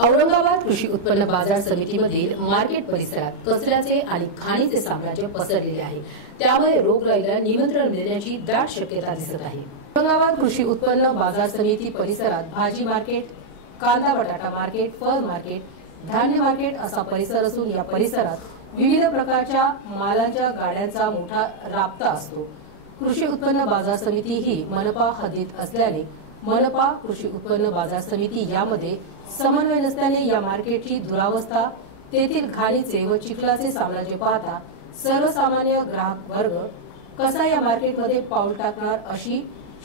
औरंगाबाद कृषी उत्पन्न बाजार समितीमधील मार्केट परिसरात कचऱ्याचे आणि खाणीचे साम्राज्य पसरलेले आहे. त्यामुळे रोगराईला निमंत्रण मिळण्याची दाट शक्यता दिसत आहे. औरंगाबाद कृषी उत्पन्न बाजार समिती परिसरात भाजी मार्केट कांदा बटाटा मार्केट फळ मार्केट धान्य मार्केट असा परिसर असून या परिसरात विविध प्रकारच्या मालाच्या गाड्यांचा मोठा राबता असतो. कृषी उत्पन्न बाजार समिती ही मनपा हद्दीत असल्याने मनपा कृषी उत्पन्न बाजार समिती यामध्ये समन्वय नसल्याने या मार्केटची दुरावस्था तेथील घाणीचे व चिखलाचे साम्राज्य पाहता सर्वसामान्य ग्राहक वर्ग कसा या मार्केटमध्ये पाऊल टाकणार अशी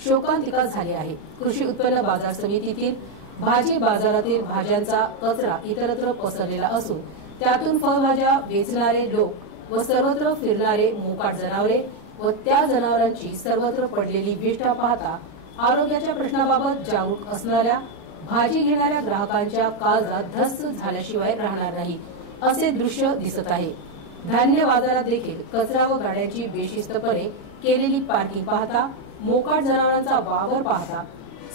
शोकांतिका झाली आहे. कृषी उत्पन्न बाजार समितीतील भाजी बाजारातील भाज्यांचा कचरा इतरत्र पसरलेला असून त्यातून फळभाज्या वेचणारे लोक व सर्वत्र फिरणारे मोकाट जनावरे व त्या जनावरांची सर्वत्र पडलेली विष्ठा पाहता आरोग्याच्या प्रश्नाबाबत जागरूक असणाऱ्या भाजी घेणाऱ्या ग्राहकांच्या काळजात धस्त झाल्याशिवाय राहणार नाही असे दृश्य दिसत आहे. धान्य बाजारात देखील कचरा व गाड्यांची बेशिस्तपणे केलेली पार्किंग पाहता मोकाट जनावरांचा वावर पाहता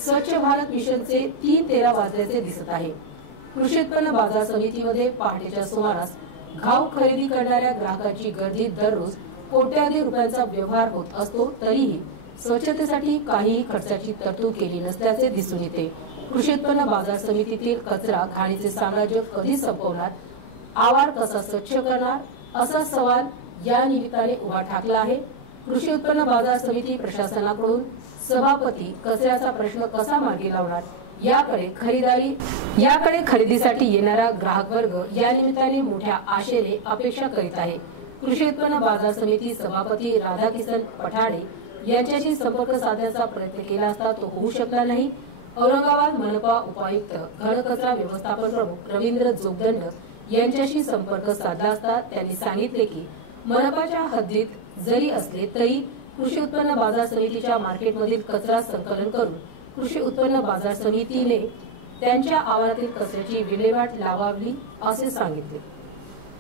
स्वच्छ भारत मिशनचे तीन तेरा वाजल्याचे दिसत आहे. कृषी उत्पन्न बाजार समितीमध्ये पहाटेच्या सुमारास घाव खरेदी करणाऱ्या ग्राहकांची गर्दी दररोज कोट्यावधी रुपयांचा व्यवहार होत असतो तरीही स्वच्छतेसाठी काहीही खर्चाची तरतूद केली नसल्याचे दिसून येते. कृषी उत्पन्न बाजार समितीतील कचरा घाणीचे साम्राज्य कधी संपवणार? आवार कसा स्वच्छ करणार? असा सवाल या निमित्ताने उभा ठाकला आहे. कृषी उत्पन्न बाजार समिती प्रशासनाकडून सभापती कचऱ्याचा प्रश्न कसा मार्गी लावणार? याकडे खरीदारी याकडे खरेदीसाठी येणारा ग्राहक वर्ग या निमित्ताने मोठ्या आशेने अपेक्षा करीत आहे. कृषी उत्पन्न बाजार समिती सभापती राधाकिशन पठाडे यांच्याशी संपर्क साधण्याचा प्रयत्न केला असता तो होऊ शकला नाही. औरंगाबाद मनपा उपायुक्त घनकचरा व्यवस्थापन प्रमुख रवींद्र जोगदंड यांच्याशी संपर्क साधला असता त्यांनी सांगितले की मनपाच्या हद्दीत जरी असले तरी कृषी उत्पन्न बाजार समितीच्या मार्केटमधील कचरा संकलन करून कृषी उत्पन्न बाजार समितीने त्यांच्या आवारातील कचऱ्याची विल्हेवाट लावावी असे सांगितले.